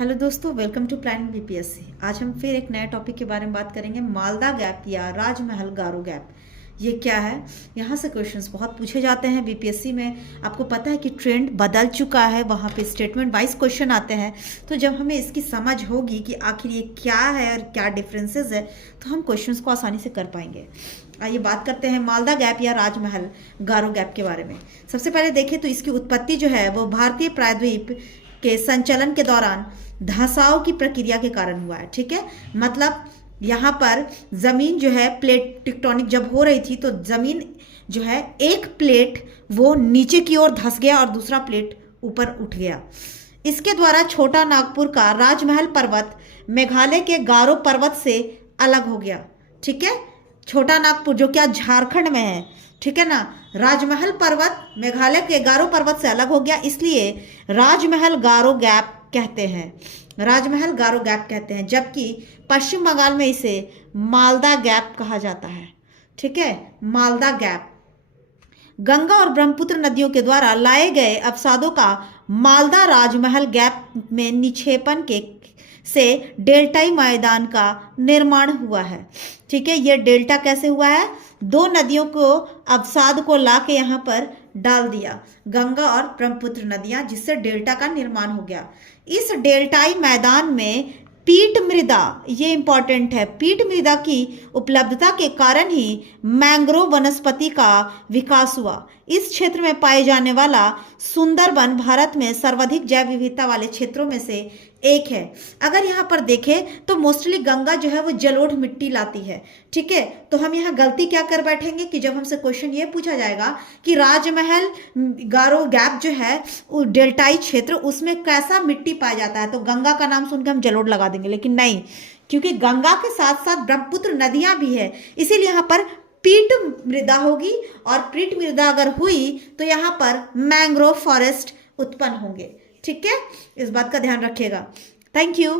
Hello दोस्तों, welcome to plan BPSC. आज हम फिर एक नए टॉपिक के बारे में बात करेंगे, मालदा गैप या राजमहल गारो गैप। ये क्या है? यहाँ से क्वेश्चंस बहुत पूछे जाते हैं बीपीएससी में। आपको पता है कि ट्रेंड बदल चुका है, वहाँ पे स्टेटमेंट वाइज क्वेश्चन आते हैं। तो जब हमें इसकी समझ होगी कि आखिर ये क्या है और क्या डिफरेंसेस है, तो हम क्वेश्चंस को आसानी से कर पाएंगे। आइए बात करते हैं मालदा गैप या राजमहल गारो गैप के बारे में। सबसे पहले देखें तो इसकी उत्पत्ति जो है वो भारतीय प्रायद्वीप के संचलन के दौरान धंसाव की प्रक्रिया के कारण हुआ है। ठीक है, मतलब यहाँ पर जमीन जो है, प्लेट टेक्टोनिक जब हो रही थी तो जमीन जो है, एक प्लेट वो नीचे की ओर धंस गया और दूसरा प्लेट ऊपर उठ गया। इसके द्वारा छोटा नागपुर का राजमहल पर्वत मेघालय के गारो पर्वत से अलग हो गया। ठीक है, छोटा नागपुर जो क्या झारखंड में है, ठीक है ना, राजमहल पर्वत मेघालय के गारो पर्वत से अलग हो गया, इसलिए राजमहल गारो गैप कहते हैं। राजमहल गारो गैप कहते हैं, जबकि पश्चिम बंगाल में इसे मालदा गैप कहा जाता है। ठीक है, मालदा गैप गंगा और ब्रह्मपुत्र नदियों के द्वारा लाए गए अवसादों का मालदा राजमहल गैप में निक्षेपण के से डेल्टाई मैदान का निर्माण हुआ है। ठीक है, यह डेल्टा कैसे हुआ है? दो नदियों को अवसाद को ला के यहाँ पर डाल दिया, गंगा और ब्रह्मपुत्र नदियां, जिससे डेल्टा का निर्माण हो गया। इस डेल्टाई मैदान में पीट मृदा, ये इंपॉर्टेंट है, पीट मृदा की उपलब्धता के कारण ही मैंग्रोव वनस्पति का विकास हुआ। इस क्षेत्र में पाए जाने वाला सुंदरबन भारत में सर्वाधिक जैव विविधता वाले क्षेत्रों में से एक है। अगर यहाँ पर देखें तो मोस्टली गंगा जो है वो जलोढ़ मिट्टी लाती है। ठीक है, तो हम यहाँ गलती क्या कर बैठेंगे कि जब हमसे क्वेश्चन ये पूछा जाएगा कि राजमहल गारो गैप जो है डेल्टाई क्षेत्र, उसमें कैसा मिट्टी पाया जाता है, तो गंगा का नाम सुनकर हम जलोढ़ लगा देंगे, लेकिन नहीं, क्योंकि गंगा के साथ साथ ब्रह्मपुत्र नदियां भी है, इसीलिए यहाँ पर पीट मृदा होगी, और पीट मृदा अगर हुई तो यहाँ पर मैंग्रोव फॉरेस्ट उत्पन्न होंगे। ठीक है, इस बात का ध्यान रखिएगा। Thank you.